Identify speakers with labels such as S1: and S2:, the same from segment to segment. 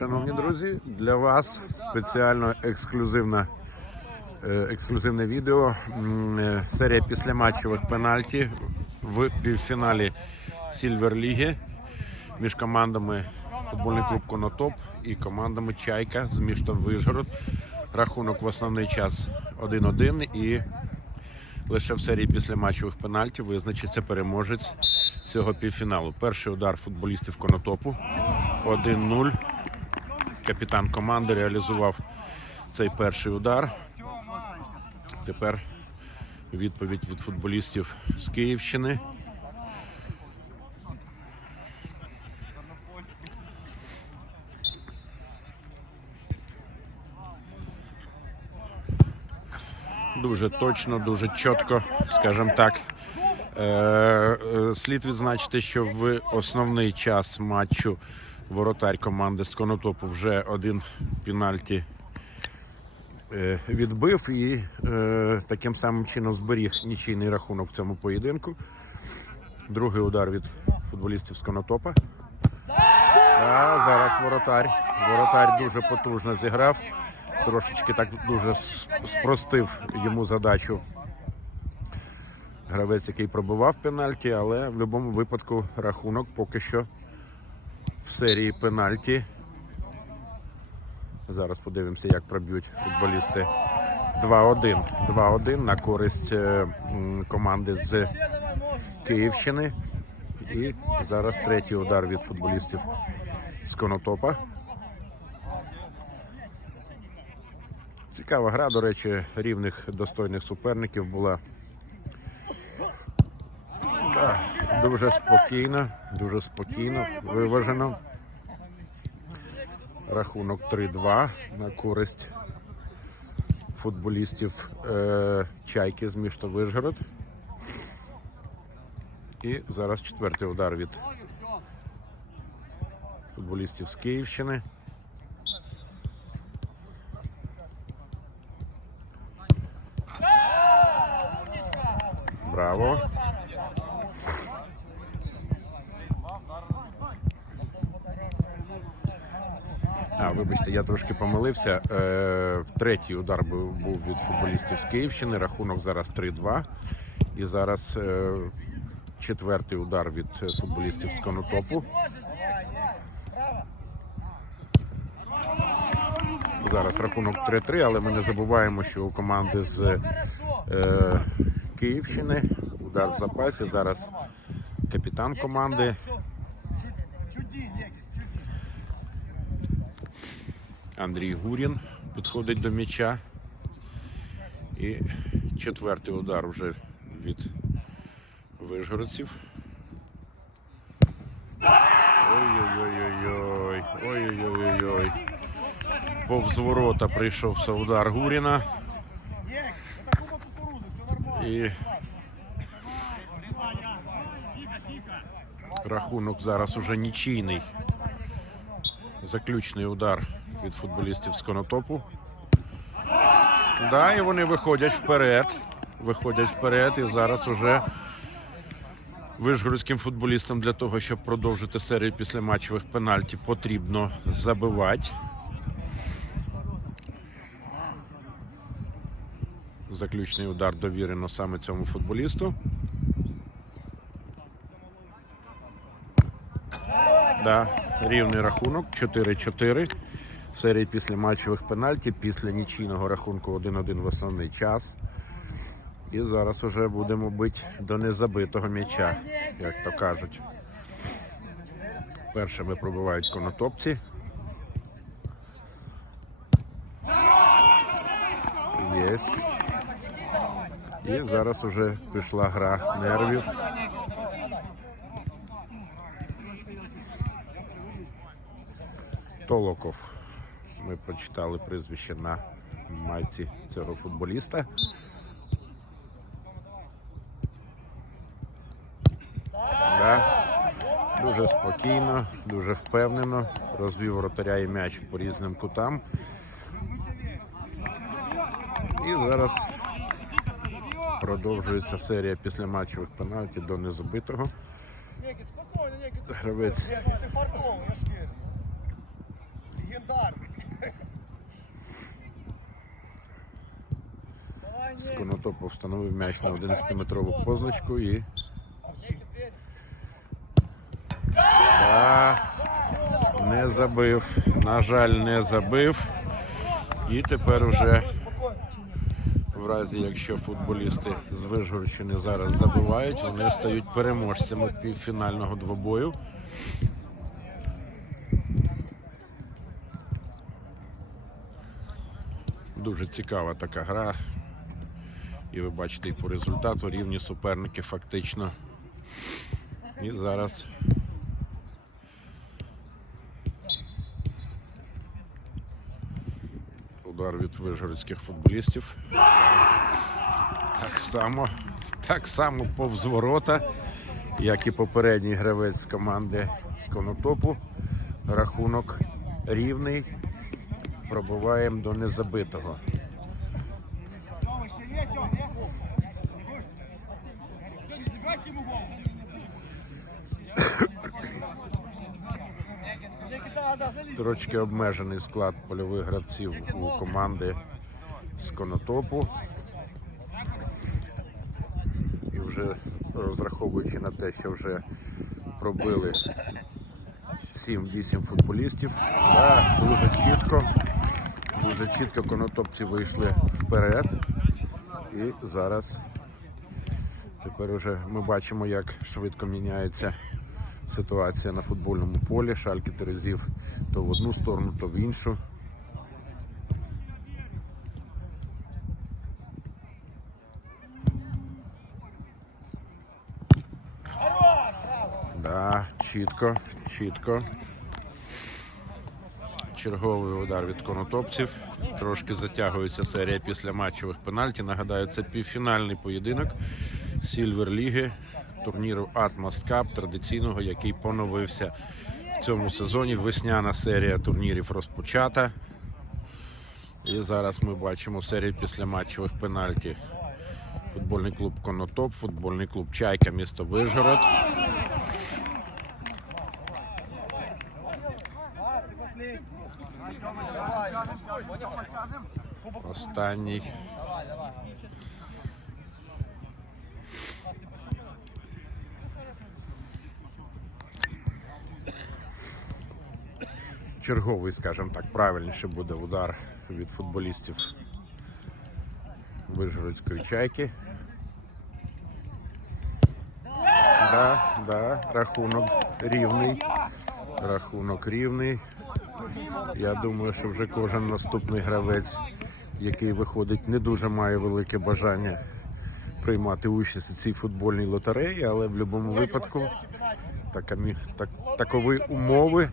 S1: Шановні друзі, для вас спеціально ексклюзивна, е, ексклюзивне відео. Е, Серія післяматчевих пенальті в півфіналі Сільвер Ліги між командами футбольний клуб Конотоп і командами Чайка з міста Вижгород. Рахунок в основний час 1-1 і лише в серії післяматчевих пенальті визначиться переможець цього півфіналу. Перший удар футболістів Конотопу 1-0. Капітан команди реалізував цей перший удар. Тепер відповідь від футболістів з Київщини. Дуже точно, дуже чітко, скажімо так. Е, е, Слід відзначити, що в основний час матчу воротар команди з Конотопу вже один пенальті е, відбив і е, таким самим чином зберіг нічийний рахунок в цьому поєдинку. Другий удар від футболістів з Конотопа. А зараз воротар. Воротар дуже потужно зіграв. Трошечки так дуже спростив йому задачу. Гравець, який пробивав пенальті, але в будь-якому випадку рахунок поки що в серії пенальті. Зараз подивимося, як проб'ють футболісти 2-1. 2-1 на користь е, команди з Київщини. І зараз третій удар від футболістів з Конотопа. Цікава гра, до речі, рівних достойних суперників була. Да, дуже спокійно, дуже спокійно, виважено. Рахунок 3-2 на користь футболістів е, Чайки з міста Вишгород. І зараз четвертий удар від футболістів з Київщини. А, вибачте, я трошки помилився. Е, третій удар був, від футболістів з Київщини. Рахунок зараз 3-2. І зараз е, четвертий удар від футболістів з Конотопу. Зараз рахунок 3-3, але ми не забуваємо, що у команди з е, Київщини удар в запасі. Зараз капітан команди. Андрій Гурін підходить до м'яча. І четвертий удар вже від вишгородців. Ой-ой-ой-ой. Ой-ой-ой-ой. Повз ворота прийшовся удар Гуріна. І рахунок зараз уже нічийний. Заключний удар від футболістів з Конотопу. Да, і вони виходять вперед. Виходять вперед і зараз уже вишгородським футболістам для того, щоб продовжити серію післяматчевих пенальті, потрібно забивати. Заключний удар довірено саме цьому футболісту. Да, рівний рахунок 4-4 в серії після матчових пенальті, після нічийного рахунку 1-1 в основний час. І зараз вже будемо бити до незабитого м'яча, як то кажуть. Першими пробивають конотопці. Єсть. І зараз уже пішла гра нервів. Толоков. Ми прочитали прізвище на майці цього футболіста. Да. Дуже спокійно, дуже впевнено. Розвів вратаря і м'яч по різним кутам. І зараз продовжується серія після матчових пенальті до незабитого. Гравець
S2: Некіт, ти фартовий, я ж вірю. легендарний. Давай,
S1: З
S2: ні.
S1: конотопу встановив м'яч на 11-метрову позначку і. Да, не забив. На жаль, не забив. І тепер уже в разі, якщо футболісти з Вижгородщини зараз забивають, вони стають переможцями півфінального двобою. Дуже цікава така гра. І ви бачите і по результату рівні суперники фактично. І зараз удар від вижгородських футболістів. Так само, так само повз ворота, як і попередній гравець з команди з Конотопу. Рахунок рівний. Пробуваємо до незабитого. Трошки обмежений склад польових гравців у команди з Конотопу. І вже розраховуючи на те, що вже пробили 7-8 футболістів. Да, дуже чітко, дуже чітко конотопці вийшли вперед. І зараз тепер уже ми бачимо, як швидко міняється ситуація на футбольному полі. Шальки Терезів то в одну сторону, то в іншу. Чітко, чітко. Черговий удар від конотопців. Трошки затягується серія після матчових пенальті. Нагадаю, це півфінальний поєдинок Сільвер Ліги, турніру Atmos Cup, традиційного, який поновився в цьому сезоні. Весняна серія турнірів розпочата. І зараз ми бачимо серію після матчових пенальті. Футбольний клуб Конотоп, футбольний клуб Чайка, місто Вижгород. Останній. Черговий, скажімо так, правильніше буде удар від футболістів Вижгородської чайки. Да, да, рахунок рівний. Рахунок рівний. Я думаю, що вже кожен наступний гравець, який виходить, не дуже має велике бажання приймати участь у цій футбольній лотереї, але в будь-якому випадку така, мі- так, такові умови.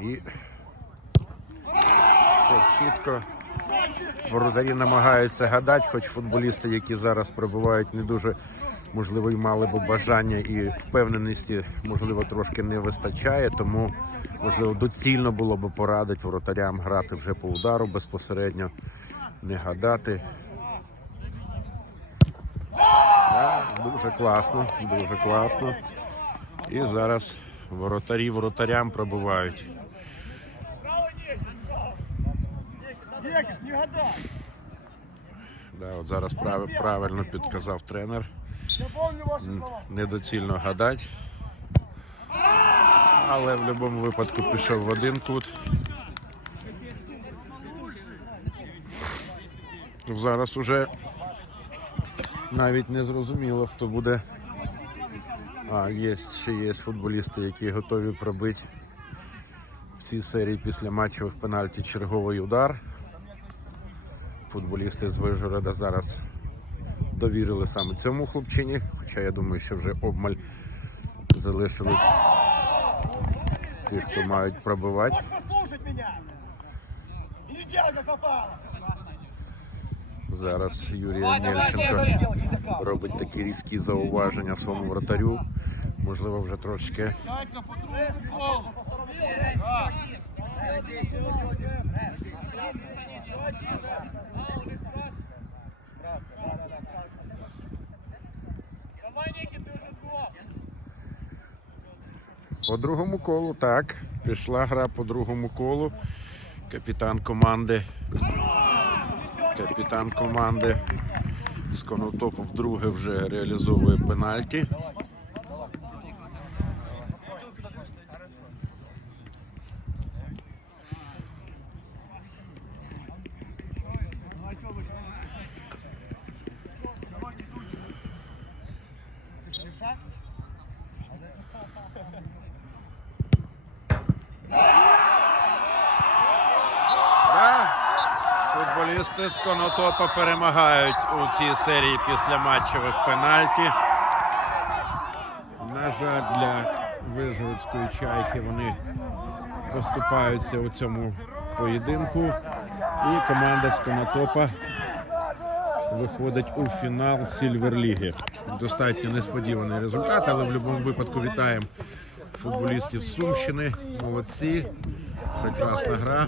S1: І все чітко. Воротарі намагаються гадати, хоч футболісти, які зараз перебувають, не дуже можливо і мали б бажання і впевненості, можливо, трошки не вистачає. Тому можливо доцільно було б порадити воротарям грати вже по удару безпосередньо, не гадати. Да, дуже класно, дуже класно. І зараз воротарі воротарям пробувають. Да, от зараз прав, правильно підказав тренер. Недоцільно гадати. Але в будь-якому випадку пішов в один кут. Зараз уже навіть не зрозуміло, хто буде. А, є ще є футболісти, які готові пробити в цій серії після матчових пенальті черговий удар. Футболісти з Вижгорода зараз довірили саме цьому хлопчині, хоча я думаю, що вже обмаль залишились тих, хто мають пробивати. Зараз
S2: давай,
S1: Мельченко робить такі різкі зауваження своєму вратарю. Можливо, вже трошки По другому колу, так. Пішла гра по другому колу. Капітан команди. Капітан команди з Конотопу вдруге вже реалізовує пенальті. Да. Футболісти з Конотопа перемагають у цій серії після матчевих пенальті. На жаль, для Вижгородської чайки вони поступаються у цьому поєдинку. І команда з Конотопа виходить у фінал Сільверліги. Достатньо несподіваний результат, але в будь-якому випадку вітаємо футболістів з Сумщини. Молодці. Прекрасна гра.